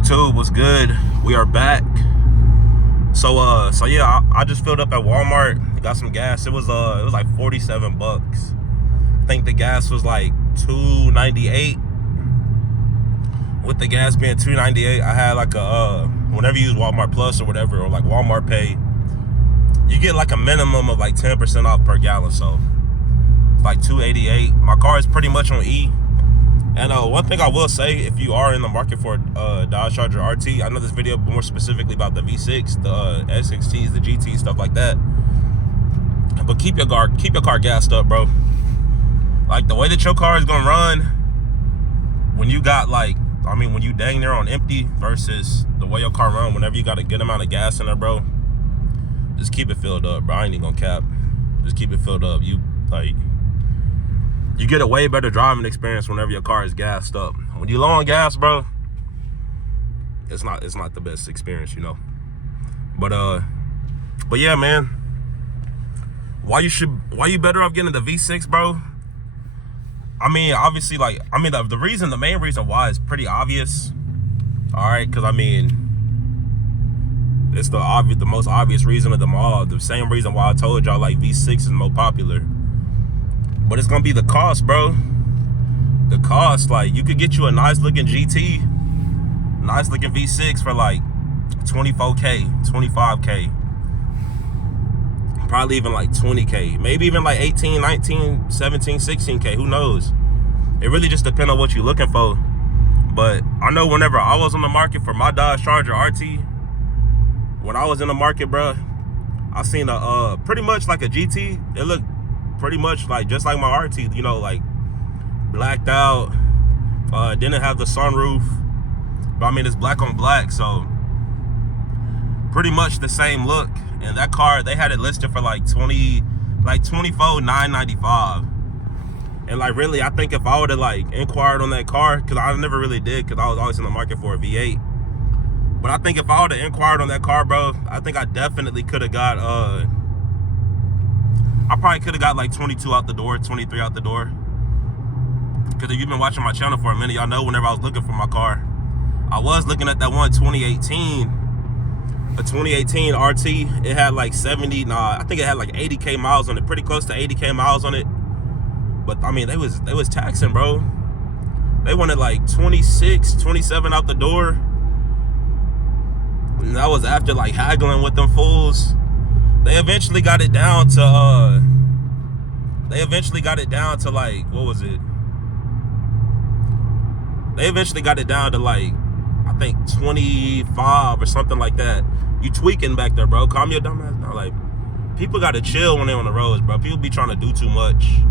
YouTube, what's good? We are back. So yeah, I just filled up at Walmart, got some gas. It was like 47 bucks. I think the gas was like $2.98. With the gas being $2.98, I had like a whenever you use Walmart Plus or whatever, or like Walmart Pay, you get like a minimum of like 10% off per gallon. So it's like $2.88. My car is pretty much on E. And one thing I will say, if you are in the market for a Dodge Charger RT, I know this video more specifically about the V6, the SXTs, the GTs, stuff like that. But keep your car gassed up, bro. Like the way that your car is gonna run when you got when you dang near on empty versus the way your car run whenever you got a good amount of gas in there, bro. Just keep it filled up, bro. I ain't even gonna cap. Just keep it filled up. You get a way better driving experience whenever your car is gassed up. When you low on gas, bro, it's not the best experience, you know. But yeah, man. Why you better off getting the V6, bro? I mean, obviously, the main reason why is pretty obvious. All right, because I mean, it's the most obvious reason of them all. The same reason why I told y'all like V6 is more popular. But it's gonna be the cost, bro. The cost, like you could get you a nice looking GT, nice looking V6 for like 24K, 25K, probably even like 20K, maybe even like 18, 19, 17, 16K, who knows? It really just depends on what you're looking for. But I know whenever I was on the market for my Dodge Charger RT, when I was in the market, bro, I seen a pretty much like a GT. It looked pretty much like just like my RT, you know, like blacked out, didn't have the sunroof, but I mean it's black on black, so pretty much the same look. And that car, they had it listed for like $24,995. And like really, I think if I would have like inquired on that car, because I never really did, because I was always in the market for a V8, but I think if I would have inquired on that car, bro, I think I definitely could have got I probably could have got like 22 out the door, 23 out the door. Because if you've been watching my channel for a minute, y'all know whenever I was looking for my car, I was looking at that one 2018, a 2018 RT. It had like I think it had like 80K miles on it, pretty close to 80K miles on it. But I mean, they was taxing, bro. They wanted like 26, 27 out the door. And that was after like haggling with them fools. They eventually got it down to like, what was it? They eventually got it down to like, I think 25 or something like that. You tweaking back there, bro. Calm your dumb ass down. Like, people gotta chill when they're on the roads, bro. People be trying to do too much.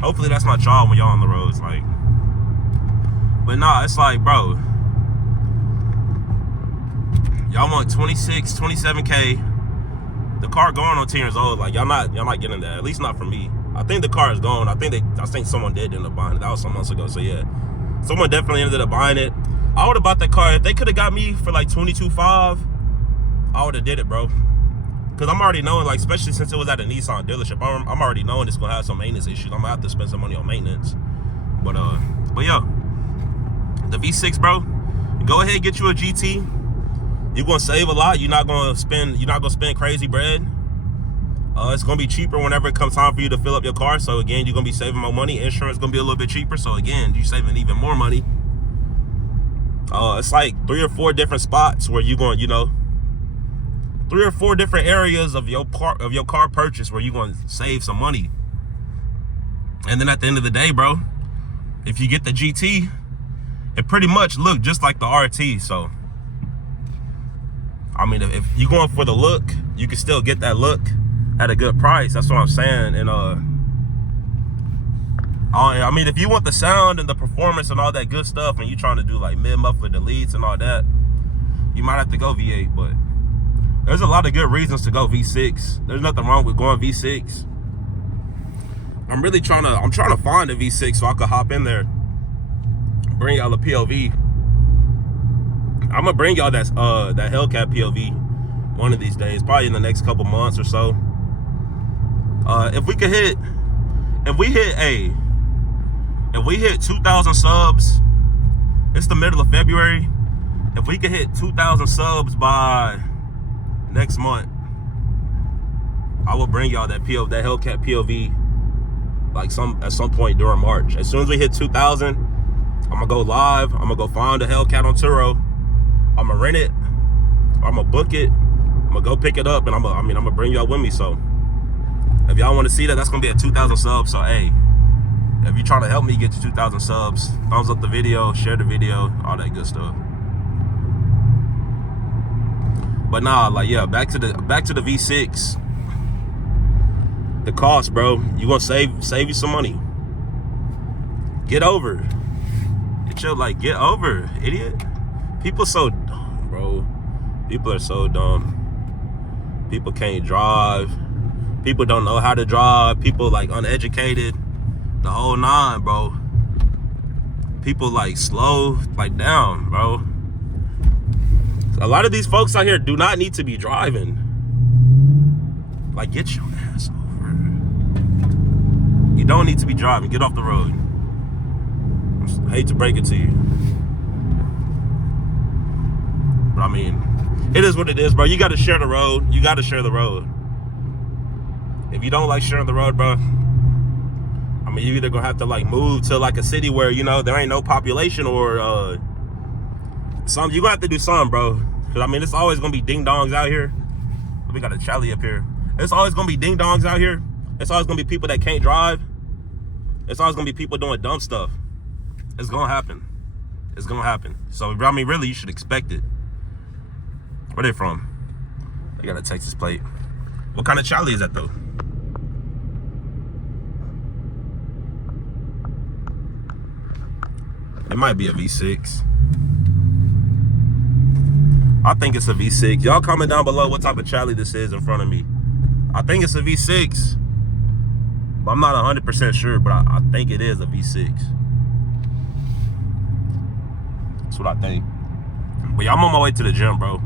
Hopefully that's not y'all when y'all on the roads, like. But nah, it's like, bro, y'all want 26, 27K. The car going on 10 years old, like y'all not getting that. At least not for me. I think the car is gone. I think someone did end up buying it. That was some months ago. So yeah, someone definitely ended up buying it. I would have bought that car if they could have got me for like 22.5. I would have did it, bro. Cause I'm already knowing, like, especially since it was at a Nissan dealership, I'm already knowing it's gonna have some maintenance issues. I'm gonna have to spend some money on maintenance. But yeah, the V6, bro. Go ahead and get you a GT. You're gonna save a lot. You're not gonna spend crazy bread. It's gonna be cheaper whenever it comes time for you to fill up your car. So again, you're gonna be saving more money. Insurance gonna be a little bit cheaper. So again, you're saving even more money. It's like 3 or 4 different spots where you're going, 3 or 4 different areas of your car purchase where you're gonna save some money. And then at the end of the day, bro, if you get the GT, it pretty much look just like the RT. So I mean, if you're going for the look, you can still get that look at a good price. That's what I'm saying. And I mean, if you want the sound and the performance and all that good stuff, and you're trying to do like mid-muffler deletes and all that, you might have to go V8. But there's a lot of good reasons to go V6. There's nothing wrong with going V6. I'm trying to find a V6 so I could hop in there, bring y'all a POV. I'm gonna bring y'all that Hellcat POV one of these days, probably in the next couple months or so. If we hit 2,000 subs, it's the middle of February. If we could hit 2,000 subs by next month, I will bring y'all that Hellcat POV like at some point during March. As soon as we hit 2,000, I'm gonna go live. I'm gonna go find a Hellcat on Turo. I'm gonna rent it. I'm gonna book it. I'm gonna go pick it up, and I'm gonna bring y'all with me. So if y'all want to see that, that's gonna be at 2,000 subs. So hey, if you're trying to help me get to 2,000 subs, thumbs up the video, share the video, all that good stuff. But nah, like yeah, back to the V6. The cost, bro. You gonna save you some money. Get over. Get over, idiot. People so dumb, bro. People are so dumb. People can't drive. People don't know how to drive. People like uneducated. The whole nine, bro. People like slow, like down, bro. A lot of these folks out here do not need to be driving. Like, get your ass over. You don't need to be driving. Get off the road. I hate to break it to you. But I mean, it is what it is, bro. You got to share the road. You got to share the road. If you don't like sharing the road, bro, I mean, you either gonna have to like move to like a city where, you know, there ain't no population, or you gonna have to do something, bro. Cause I mean, it's always gonna be ding dongs out here. We got a Charlie up here. It's always gonna be ding dongs out here. It's always gonna be people that can't drive. It's always gonna be people doing dumb stuff. It's gonna happen. It's gonna happen. So I mean, really, you should expect it. Where they from? They got a Texas plate. What kind of Charlie is that though? It might be a V6. I think it's a V6. Y'all comment down below what type of Charlie this is in front of me. I think it's a V6. But I'm not 100% sure, but I think it is a V6. That's what I think. But yeah, I'm on my way to the gym, bro.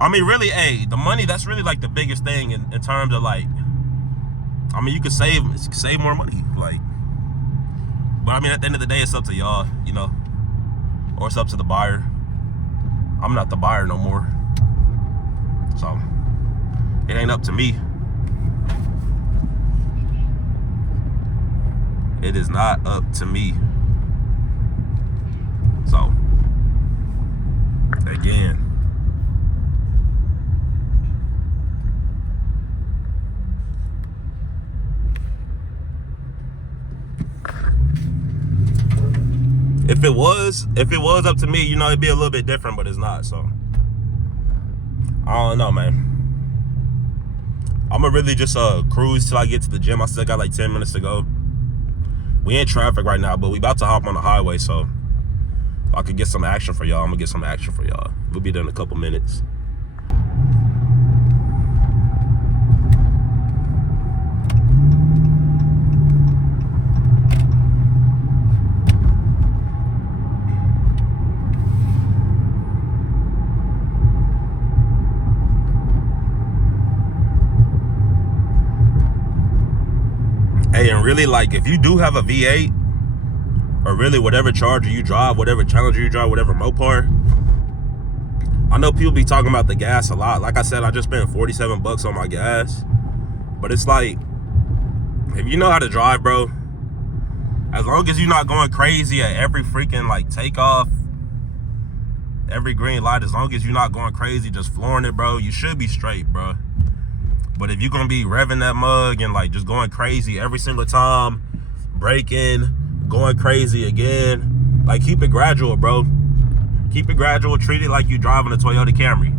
I mean, really, hey, the money, that's really like the biggest thing in terms of like, I mean, you could save more money. Like, but I mean, at the end of the day, it's up to y'all, you know, or it's up to the buyer. I'm not the buyer no more. So it ain't up to me. It is not up to me. So again, if it was up to me, you know, it'd be a little bit different, but it's not. So I don't know, man. I'ma really just cruise till I get to the gym. I still got like 10 minutes to go. We in traffic right now, but we about to hop on the highway, so if I could get some action for y'all, I'm gonna get some action for y'all. We'll be there in a couple minutes. Hey, and really, like, if you do have a V8, or really whatever Charger you drive, whatever Challenger you drive, whatever Mopar, I know people be talking about the gas a lot. Like I said, I just spent 47 bucks on my gas. But it's like, if you know how to drive, bro, as long as you're not going crazy at every freaking, like, takeoff, every green light, as long as you're not going crazy, just flooring it, bro, you should be straight, bro. But if you're gonna be revving that mug and like just going crazy every single time, braking, going crazy again, like keep it gradual, bro. Keep it gradual. Treat it like you're driving a Toyota Camry.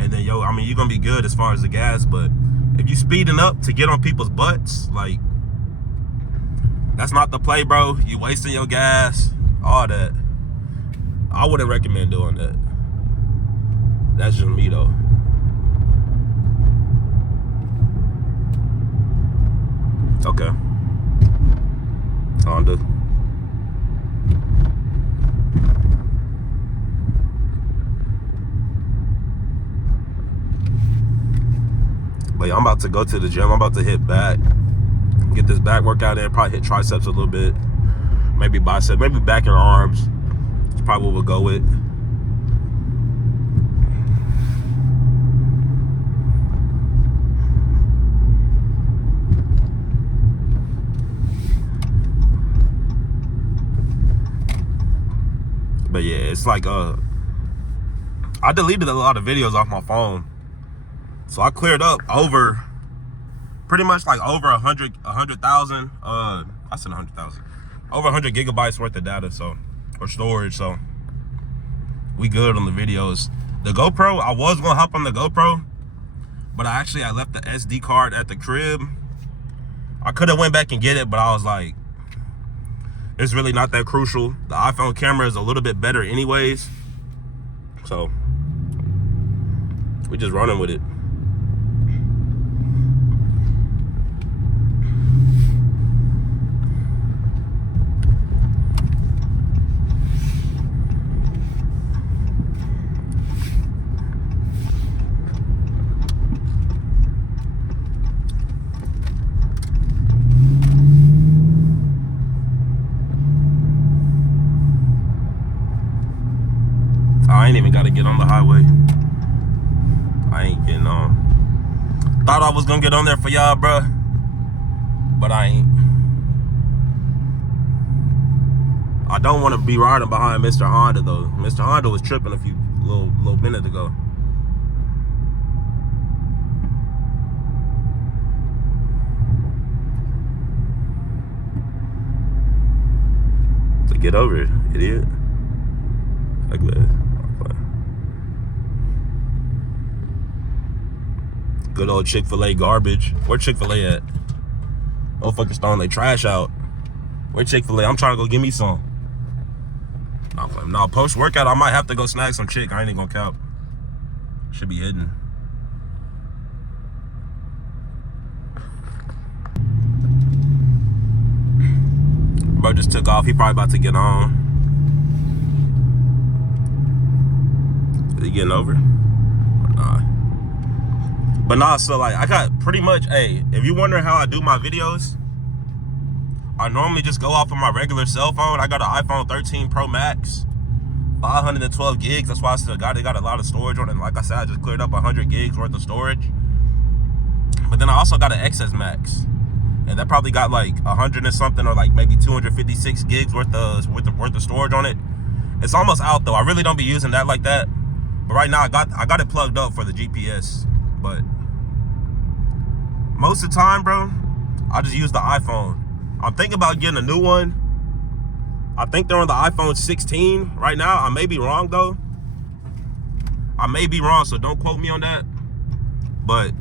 And then, yo, I mean, you're gonna be good as far as the gas, but if you speeding up to get on people's butts, like, that's not the play, bro. You wasting your gas, all that. I wouldn't recommend doing that. That's just me, though. Okay. Honda. But yeah, I'm about to go to the gym. I'm about to hit back. Get this back workout in. Probably hit triceps a little bit. Maybe bicep. Maybe back and arms. That's probably what we'll go with. But yeah, it's like I deleted a lot of videos off my phone, so I cleared up over pretty much like over 100,000. I said 100,000. Over 100 gigabytes worth of data, so, or storage. So we good on the videos. The GoPro, I was gonna hop on the GoPro, but I left the SD card at the crib. I could have went back and get it, but I was like, it's really not that crucial. The iPhone camera is a little bit better anyways. So we just running with it. I ain't even got to get on the highway. I ain't getting on. Thought I was gonna get on there for y'all, bruh, but I ain't. I don't want to be riding behind Mr. Honda though. Mr. Honda was tripping a few little minutes ago. To get over it, idiot. Like that. Good old Chick-fil-A garbage. Where Chick-fil-A at? Motherfuckers throwing their trash out. Where Chick-fil-A? I'm trying to go get me some. No, post-workout, I might have to go snag some chick. I ain't even gonna count. Should be hidden. Bro just took off. He probably about to get on. Is he getting over? Nah. But nah, so like I got pretty much, hey, if you wonder how I do my videos, I normally just go off of my regular cell phone. I got an iPhone 13 Pro Max, 512 gigs. That's why I still got it. Got a lot of storage on it. And like I said, I just cleared up 100 gigs worth of storage. But then I also got an XS Max, and that probably got like 100 and something, or like maybe 256 gigs worth of storage on it. It's almost out though. I really don't be using that like that. But right now I got it plugged up for the GPS. But most of the time, bro, I just use the iPhone. I'm thinking about getting a new one. I think they're on the iPhone 16 right now. I may be wrong though. I may be wrong, so don't quote me on that. But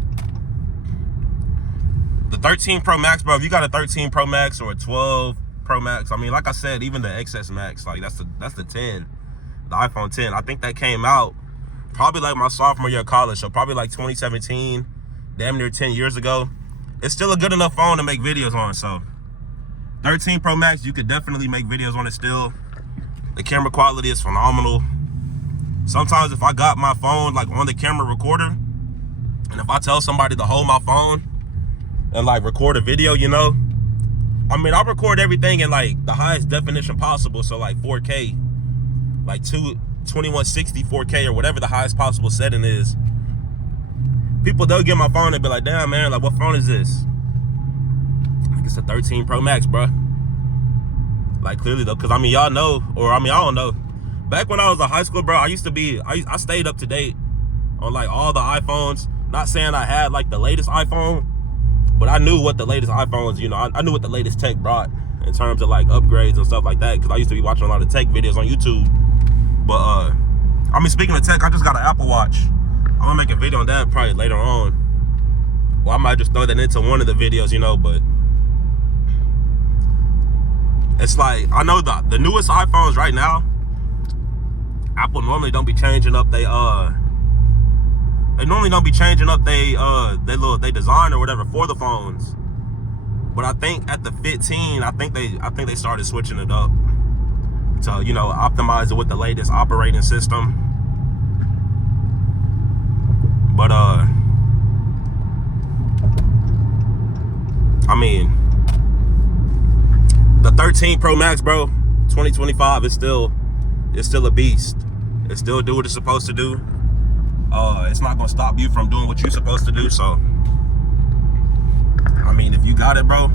the 13 Pro Max, bro, if you got a 13 Pro Max or a 12 Pro Max, I mean, like I said, even the XS Max, like that's the 10, the iPhone 10. I think that came out probably like my sophomore year of college, so probably like 2017, damn near 10 years ago. It's still a good enough phone to make videos on, so 13 Pro Max, you could definitely make videos on it still. The camera quality is phenomenal. Sometimes if I got my phone like on the camera recorder, and if I tell somebody to hold my phone and like record a video, you know, I mean, I record everything in like the highest definition possible, so like 4K, like 2160 4K or whatever the highest possible setting is. People, they'll get my phone and be like, damn man, like what phone is this? Like it's a 13 Pro Max, bro. Like clearly though, cause I mean y'all know, or I mean I don't know. Back when I was in high school, bro, I stayed up to date on like all the iPhones. Not saying I had like the latest iPhone, but I knew what the latest iPhones, you know, I knew what the latest tech brought in terms of like upgrades and stuff like that. Cause I used to be watching a lot of tech videos on YouTube. But I mean, speaking of tech, I just got an Apple Watch. I'm gonna make a video on that probably later on. Well, I might just throw that into one of the videos, you know, but it's like, I know the newest iPhones right now, Apple normally don't be changing up they design or whatever for the phones. But I think at the 15, I think they started switching it up to, you know, optimize it with the latest operating system. But I mean, the 13 Pro Max, bro, 2025 is still a beast. It still do what it's supposed to do. It's not gonna stop you from doing what you're supposed to do. So I mean, if you got it, bro,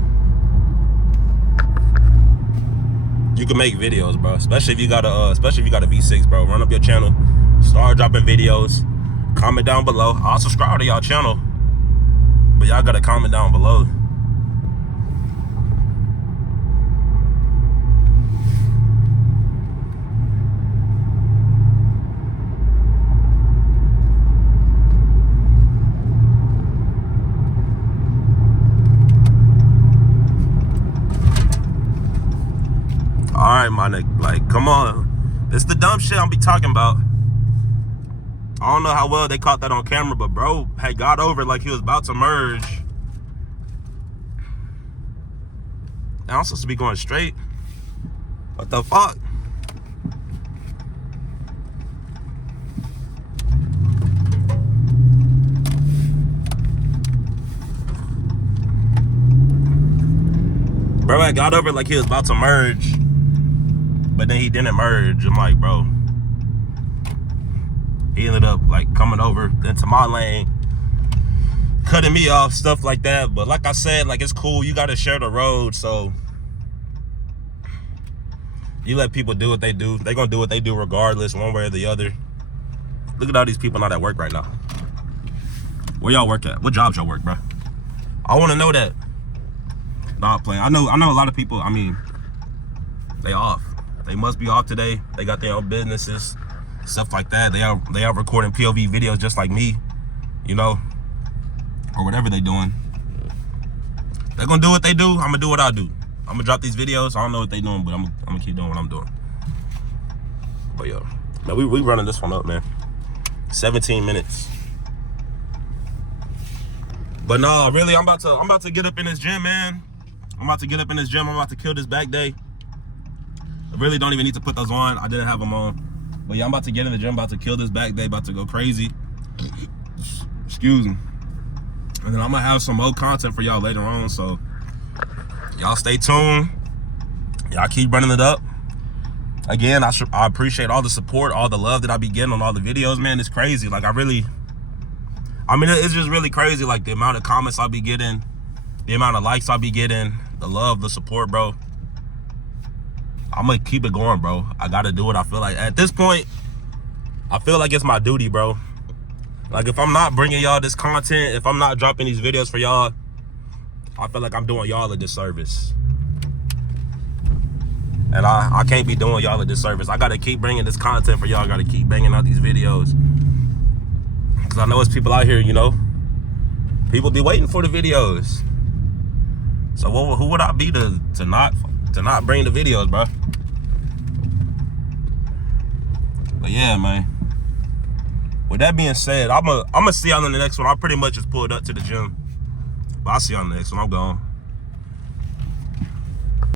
you can make videos, bro. Especially if you got a V6, bro. Run up your channel, start dropping videos. Comment down below. I'll subscribe to y'all channel, but y'all gotta comment down below. All right, my nigga, like, come on. This the dumb shit I'm be talking about. I don't know how well they caught that on camera, but bro had got over like he was about to merge. And I'm supposed to be going straight. What the fuck? Bro had got over like he was about to merge, but then he didn't merge. I'm like, bro. He ended up like coming over into my lane, cutting me off, stuff like that. But like I said, like, it's cool. You gotta share the road, so you let people do what they do. They're gonna do what they do regardless, one way or the other. Look at all these people not at work right now. Where y'all work at? What jobs y'all work, bro? I wanna know that. Nah, playing. I know a lot of people, I mean, they off. They must be off today. They got their own businesses, stuff like that. They are recording POV videos just like me, you know, or whatever they doing. They're gonna do what they do. I'm gonna do what I do. I'm gonna drop these videos. I don't know what they doing, but I'm gonna keep doing what I'm doing. But yo, man, we running this one up, man. 17 minutes. But no, really, I'm about to get up in this gym, man. I'm about to get up in this gym. I'm about to kill this back day. I really don't even need to put those on. I didn't have them on. But yeah, I'm about to get in the gym, about to kill this back day, about to go crazy. Excuse me. And then I'm gonna have some more content for y'all later on, so y'all stay tuned. Y'all keep running it up. Again, I appreciate all the support, all the love that I be getting on all the videos, man. It's crazy. Like, I mean, it's just really crazy, like, the amount of comments I be getting, the amount of likes I be getting, the love, the support, bro. I'm gonna keep it going, bro. I gotta do it. I feel like at this point, I feel like it's my duty, bro. Like, if I'm not bringing y'all this content, if I'm not dropping these videos for y'all, I feel like I'm doing y'all a disservice. And I can't be doing y'all a disservice. I gotta keep bringing this content for y'all. I gotta keep banging out these videos. Because I know it's people out here, you know. People be waiting for the videos. So who would I be to not bring the videos, bro? But yeah, man. With that being said, I'm gonna see y'all in the next one. I pretty much just pulled up to the gym. But I'll see y'all in the next one. I'm gone.